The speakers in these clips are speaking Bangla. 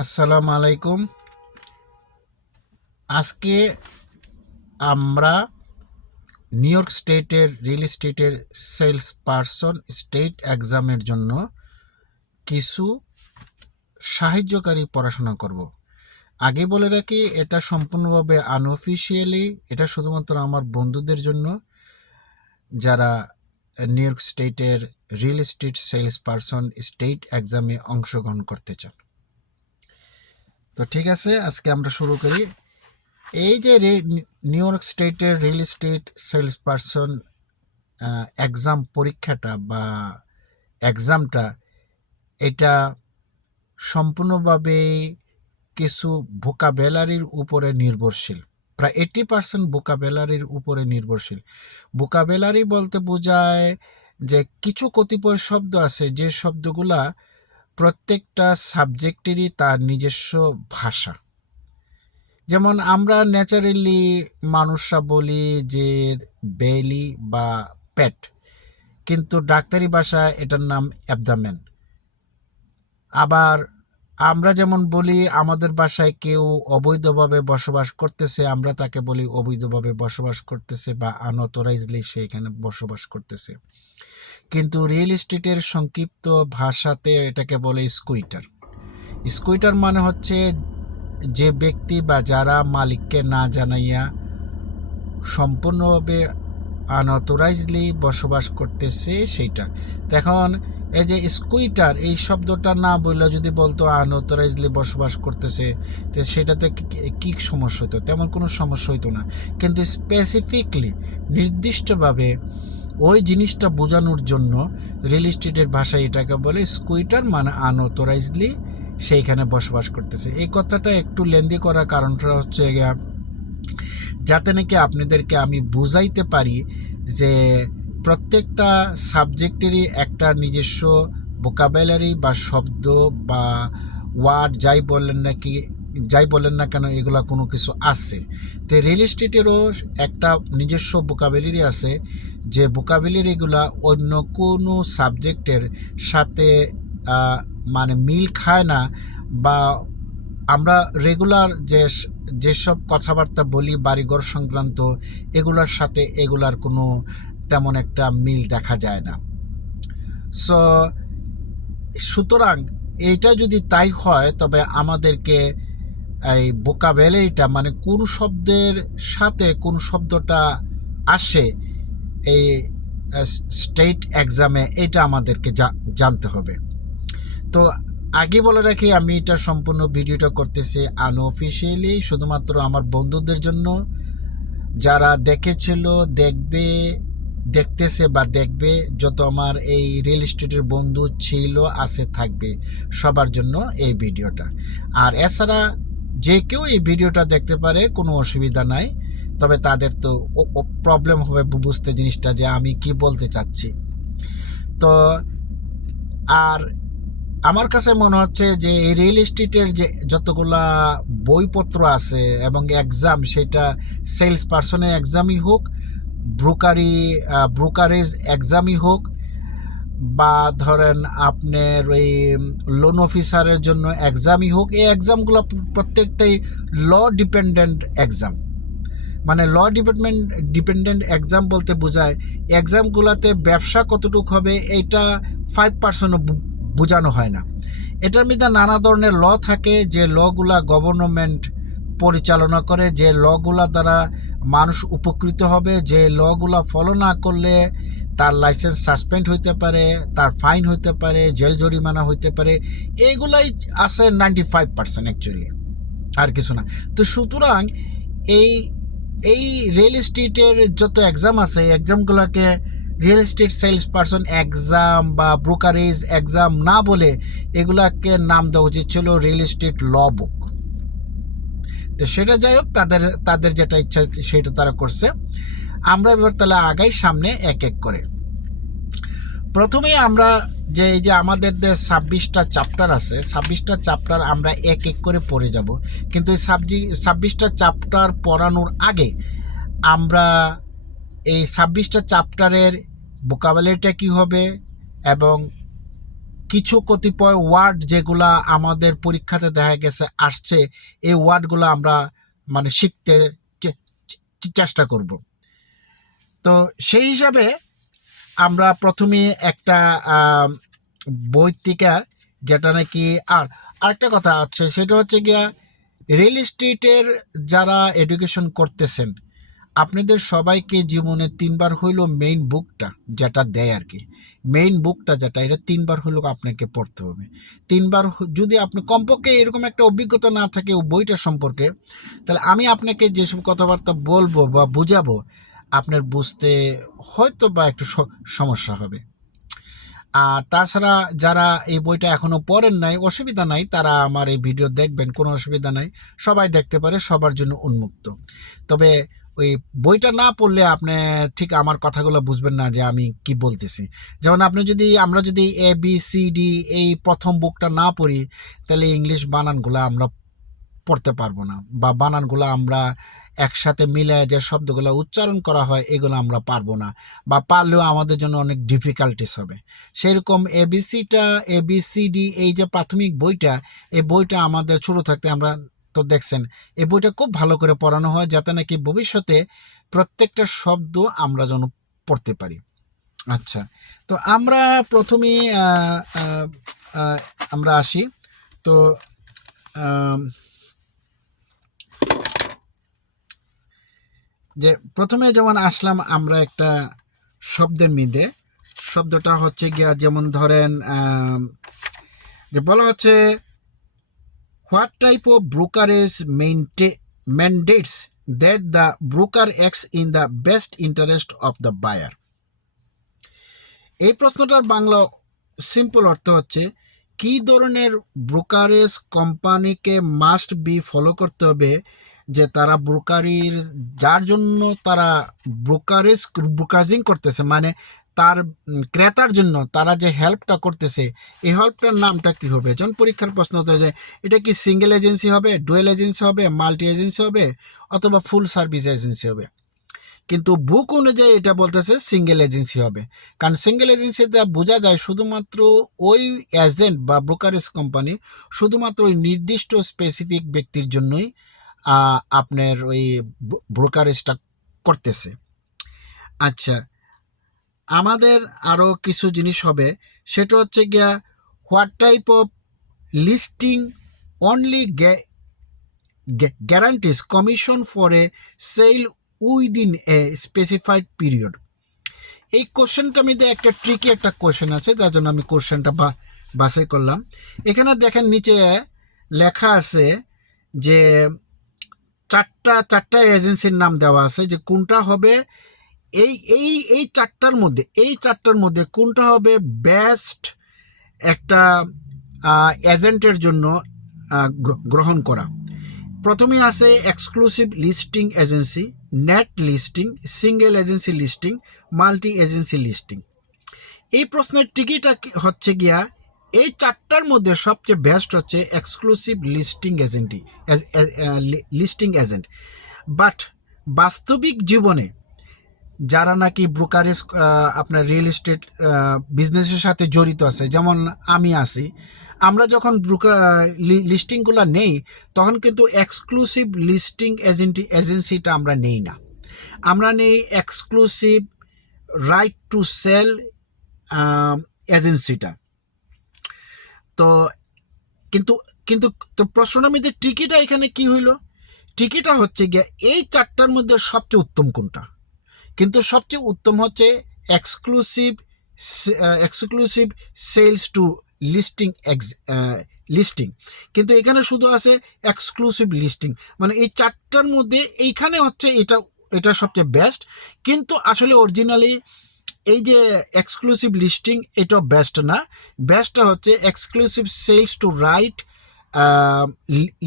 আসসালামু আলাইকুম। আজকে আমরা নিউ ইয়র্ক স্টেটের রিয়েল এস্টেটের সেলস পারসন স্টেট এক্সামের জন্য কিছু সাহায্যকারী পড়াশোনা করব। আগে বলে রাখি, এটা সম্পূর্ণভাবে আনঅফিসিয়ালি, এটা শুধুমাত্র আমার বন্ধুদের জন্য যারা নিউ ইয়র্ক স্টেটের real estate salesperson state এক্সামে অংশগ্রহণ করতে চান। তো ঠিক আছে, আজকে আমরা শুরু করি। এই যে নিউ ইয়র্ক স্টেটের real estate salesperson exam পরীক্ষাটা বা এক্সামটা, এটা সম্পূর্ণভাবে কিছু ভোকাবুলারির উপরে নির্ভরশীল। প্রায় 80% ভোকাবুলারির উপরে নির্ভরশীল। ভোকাবুলারি বলতে বোঝায় যে কিছু কতিপয় শব্দ আছে যে শব্দগুলা প্রত্যেকটা সাবজেক্টেরই তার নিজস্ব ভাষা। যেমন আমরা ন্যাচারালি মানুষরা বলি যে বেলি বা পেট, কিন্তু ডাক্তারি ভাষায় এটার নাম অ্যাবডামেন। আবার আমরা যেমন বলি আমাদের বাসায় কেউ অবৈধভাবে বসবাস করতেছে, আমরা তাকে বলি অবৈধভাবে বসবাস করতেছে বা আনঅথরাইজলি সে এখানে বসবাস করতেছে। কিন্তু রিয়েল এস্টেটের সংক্ষিপ্ত ভাষাতে এটাকে বলে স্কুইটার। স্কুইটার মানে হচ্ছে যে ব্যক্তি বা যারা মালিককে না জানাইয়া সম্পূর্ণভাবে আনঅথরাইজলি বসবাস করতেছে সেইটা। এখন এই যে স্কুইটার এই শব্দটা না বললে যদি বলতো আনঅথরাইজলি বসবাস করতেছে, তো সেটাতে কী সমস্যা হতো? তেমন কোনো সমস্যা হইতো না। কিন্তু স্পেসিফিকলি নির্দিষ্টভাবে ওই জিনিসটা বোঝানোর জন্য রিয়েল এস্টেটের ভাষায় এটাকে বলে স্কুইটার, মানে আনঅথরাইজলি সেইখানে বসবাস করতেছে। এই কথাটা একটু লেন্দি করার কারণটা হচ্ছে যাতে নাকি আপনাদেরকে আমি বুঝাইতে পারি যে প্রত্যেকটা সাবজেক্টেরই একটা নিজস্ব ভোকাবুলারি বা শব্দ বা ওয়ার্ড যাই বলেন না কেন এগুলা কোনো কিছু আছে। তো রিয়েল এস্টেটেরও একটা নিজস্ব ভোকাবুলারি আছে, যে ভোকাবুলারিগুলা অন্য কোনো সাবজেক্টের সাথে মানে মিল খায় না, বা আমরা রেগুলার যেসব কথাবার্তা বলি বাড়িঘর সংক্রান্ত, এগুলার সাথে এগুলার কোনো তেমন একটা মিল দেখা যায় না। সুতরাং এইটা যদি তাই হয়, তবে আমাদেরকে এই ভোকাবুলারিটা মানে কোন শব্দের সাথে কোন শব্দটা আসে এই স্টেট এক্সামে, এটা আমাদেরকে জানতে হবে। তো আগে বলে রাখি, আমি এটা সম্পূর্ণ ভিডিওটা করতেছি আনঅফিসিয়ালি, শুধুমাত্র আমার বন্ধুদের জন্য। যারা দেখেছিল, দেখতেছে বা দেখবে, যত আমার এই রিয়েল এস্টেটের বন্ধু ছিল, আছে, থাকবে, সবার জন্য এই ভিডিওটা। আর এছাড়া যে কেউ এই ভিডিওটা দেখতে পারে, কোনো অসুবিধা নাই। তবে তাদের তো প্রবলেম হবে বুঝতে জিনিসটা যে আমি কি বলতে চাচ্ছি। তো আর আমার কাছে মনে হচ্ছে যে এই রিয়েল এস্টেটের যে যতগুলা বইপত্র আছে এবং এক্সাম, সেটা সেলস পারসনের এক্সামই হোক, ব্রোকারেজ এক্সামই হোক, বা ধরেন আপনার ওই লোন অফিসারের জন্য এক্সামই হোক, এই এক্সামগুলো প্রত্যেকটাই ল ডিপেন্ডেন্ট এক্সাম। মানে ল ডিপেন্ডেন্ট এক্সাম বলতে বোঝায় এক্সামগুলোতে ব্যবসা কতটুকু হবে এটা 5%ও বোঝানো হয় না। এটার মধ্যে নানা ধরনের ল থাকে, যে লগুলা গভর্নমেন্ট পরিচালনা করে, যে লগুলা দ্বারা মানুষ উপকৃত হবে, যে লগুলা ফলো না করলে তার লাইসেন্স সাসপেন্ড হইতে পারে, তার ফাইন হইতে পারে, জেল জরিমানা হইতে পারে। এইগুলাই আছে 95% অ্যাকচুয়ালি, আর কিছু না। তো সুতরাং এই এই রিয়েল এস্টেটের যত এক্সাম আছে, এই এক্সামগুলোকে real estate salesperson exam বা ব্রোকারেজ এক্সাম না বলে এগুলাকে নাম দেওয়া উচিত ছিল রিয়েল এস্টেট ল বুক। তো সেটা যাই হোক, তাদের যেটা ইচ্ছা সেটা তারা করছে। আমরা এবার তাহলে আগাই সামনে এক এক করে। প্রথমেই আমরা যে এই যে আমাদের 26টা চ্যাপ্টার আছে, 26টা চ্যাপ্টার আমরা এক এক করে পড়ে যাব। কিন্তু এই 26টা চ্যাপ্টার পড়ানোর আগে আমরা এই 26টা চ্যাপ্টারের ভোকাবুলারিটা কী হবে এবং কিছু কতিপয় ওয়ার্ড যেগুলা আমাদের পরীক্ষাতে দেখা গেছে আসছে, এই ওয়ার্ডগুলো আমরা মানে শিখতে চেষ্টা করব। তো সেই হিসাবে আমরা প্রথমে একটা বই থেকে যেটা নাকি, আর আরেকটা কথা আছে, সেটা হচ্ছে গিয়া রিয়েল এস্টেটের যারা এডুকেশন করতেছেন, আপনাদের সবাইকে জীবনে 3বার হইলো মেইন বুকটা যেটা দেয় আর কি, মেইন বুকটা যেটা, এটা 3বার হইলো আপনাকে পড়তে হবে। 3বার যদি আপনি কমপক্ষে এরকম একটা অভিজ্ঞতা না থাকে ওই বইটা সম্পর্কে, তাহলে আমি আপনাকে যেসব কথাবার্তা বলবো বা বুঝাবো আপনার বুঝতে হয়তো বা একটু সমস্যা হবে। আর তাছাড়া যারা এই বইটা এখনও পড়েন নাই, অসুবিধা নাই, তারা আমার এই ভিডিও দেখবেন, কোনো অসুবিধা নাই, সবাই দেখতে পারে, সবার জন্য উন্মুক্ত। তবে ওই বইটা না পড়লে আপনি ঠিক আমার কথাগুলো বুঝবেন না যে আমি কি বলতেছি। যেমন আমরা যদি ABCD এই প্রথম বুকটা না পড়ি, তাহলে ইংলিশ বানানগুলো আমরা পড়তে পারবো না, বা বানানগুলো আমরা একসাথে মিলে যে শব্দগুলো উচ্চারণ করা হয় এগুলো আমরা পারবো না, বা পারলেও আমাদের জন্য অনেক ডিফিকাল্টিস হবে। সেরকম ABCD এই যে প্রাথমিক বইটা, এই বইটা আমাদের ছোটো থাকতে আমরা তো দেখছেন, এই বইটা খুব ভালো করে পড়ানো হয় যাতে নাকি ভবিষ্যতে প্রত্যেকটা শব্দ আমরা যেন পড়তে পারি। আচ্ছা, তো আমরা প্রথমেই আমরা আসি। তো যে প্রথমে যেমন আসলাম আমরা একটা শব্দের মধ্যে, শব্দটা হচ্ছে গিয়া, যেমন ধরেন যে বলা হচ্ছে what type of brokerage mandates that the broker acts in the best interest of the buyer. এই প্রশ্নটার বাংলা সিম্পল অর্থ হচ্ছে কী ধরনের ব্রোকারেজ কোম্পানিকে মাস্ট বি ফলো করতে হবে, যে তারা ব্রোকারির যার জন্য তারা ব্রোকারিং করতেছে, মানে তার ক্রেতার জন্য তারা যে হেল্পটা করতেছে, এই হেল্পটার নামটা কি হবে। যখন পরীক্ষার প্রশ্ন হতে যায়, এটা কি সিঙ্গেল এজেন্সি হবে, ডুয়েল এজেন্সি হবে, মাল্টি এজেন্সি হবে, অথবা ফুল সার্ভিস এজেন্সি হবে। কিন্তু বুক অনুযায়ী এটা বলতেছে সিঙ্গেল এজেন্সি হবে, কারণ সিঙ্গেল এজেন্সিতে বোঝা যায় শুধুমাত্র ওই এজেন্ট বা ব্রোকারেজ কোম্পানি শুধুমাত্র ওই নির্দিষ্ট স্পেসিফিক ব্যক্তির জন্যই আপনার ওই ব্রোকারেজটা করতেছে। আচ্ছা, আমাদের আরও কিছু জিনিস হবে, সেটা হচ্ছে গিয়া what type of listing only guarantees commission for a sale within a specified period. এই কোশ্চেনটার মধ্যে একটা ট্রিকি একটা কোশ্চেন আছে, যার জন্য আমি কোশ্চেনটা বাছাই করলাম। এখানে দেখেন নিচে লেখা আছে যে চারটা এজেন্সির নাম দেওয়া আছে, যে কোনটা হবে এই চারটার মধ্যে কোনটা হবে বেস্ট একটা এজেন্টের জন্য গ্রহণ করা। প্রথমে আছে exclusive listing agency, net listing, single agency listing, multi agency listing. এই প্রশ্নের টিকিটা হচ্ছে গিয়া এই চারটার মধ্যে সবচেয়ে বেস্ট হচ্ছে এক্সক্লুসিভ লিস্টিং এজেন্ট। বাট বাস্তবিক জীবনে যারা নাকি ব্রোকারেজ আপনার রিয়েল এস্টেট বিজনেসের সাথে জড়িত আছে, যেমন আমি আছি, আমরা যখন লিস্টিংগুলো নেই তখন কিন্তু এক্সক্লুসিভ লিস্টিং এজেন্সিটা আমরা নেই না, আমরা নেই এক্সক্লুসিভ রাইট টু সেল এজেন্সিটা। তো কিন্তু কিন্তু তো প্রশ্নটার মধ্যে ট্রিকিটা এখানে কি হইল, ট্রিকিটা হচ্ছে গিয়ে এই চারটার মধ্যে সবচেয়ে উত্তম কোনটা, কিন্তু সবচেয়ে উত্তম হচ্ছে এক্সক্লুসিভ সেলস টু লিস্টিং, কিন্তু এখানে শুধু আছে এক্সক্লুসিভ লিস্টিং, মানে এই চারটার মধ্যে এইখানে হচ্ছে এটা সবচেয়ে বেস্ট, কিন্তু আসলে অরিজিনালি এই যে এক্সক্লুসিভ লিস্টিং এটা বেস্ট না, বেস্টটা হচ্ছে exclusive sales to right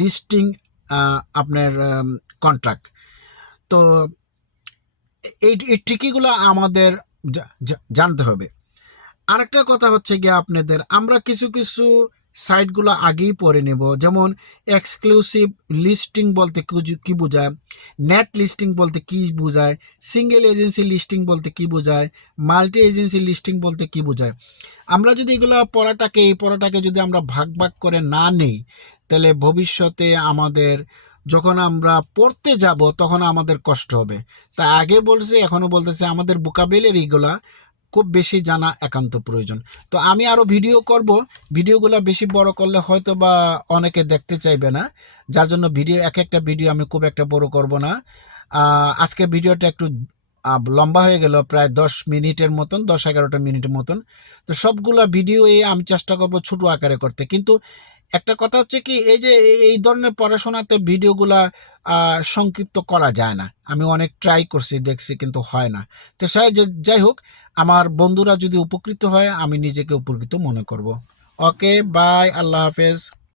listing আপনার কন্ট্রাক্ট। তো এই ট্রিকিগুলো আমাদের জানতে হবে। আরেকটা কথা হচ্ছে গিয়ে আপনাদের, আমরা কিছু সাইটগুলো আগেই পড়ে নেব। যেমন এক্সক্লুসিভ লিস্টিং বলতে কি বোঝায়, নেট লিস্টিং বলতে কি বোঝায়, সিঙ্গেল এজেন্সি লিস্টিং বলতে কি বোঝায়, মাল্টি এজেন্সি লিস্টিং বলতে কি বোঝায়। আমরা যদি এগুলো এই পড়াটাকে যদি আমরা ভাগ ভাগ করে না নেই, তাহলে ভবিষ্যতে আমাদের যখন আমরা পড়তে যাব তখন আমাদের কষ্ট হবে। তা আগে বলছে, এখনও বলতেছে, আমাদের ভোকাবুলারি এগুলা খুব বেশি জানা একান্ত প্রয়োজন। তো আমি আরও ভিডিও করব, ভিডিওগুলো বেশি বড় করলে হয়তো বা অনেকে দেখতে চাইবে না, যার জন্য এক একটা ভিডিও আমি খুব একটা বড় করব না। আজকে ভিডিওটা একটু লম্বা হয়ে গেল, প্রায় 10 মিনিটের মতন, 10-11টা মিনিটের মতন। তো সবগুলো ভিডিওই আমি চেষ্টা করব ছোট আকারে করতে। কিন্তু একটা কথা হচ্ছে কি, এই যে এই ধরনের পড়াশোনাতে ভিডিওগুলা সংক্ষিপ্ত করা যায় না। আমি অনেক ট্রাই করছি, দেখছি, কিন্তু হয় না। তো যাই হোক, আমার বন্ধুরা যদি উপকৃত হয়, আমি নিজেকে উপকৃত মনে করব। ওকে, বাই, আল্লাহ হাফেজ।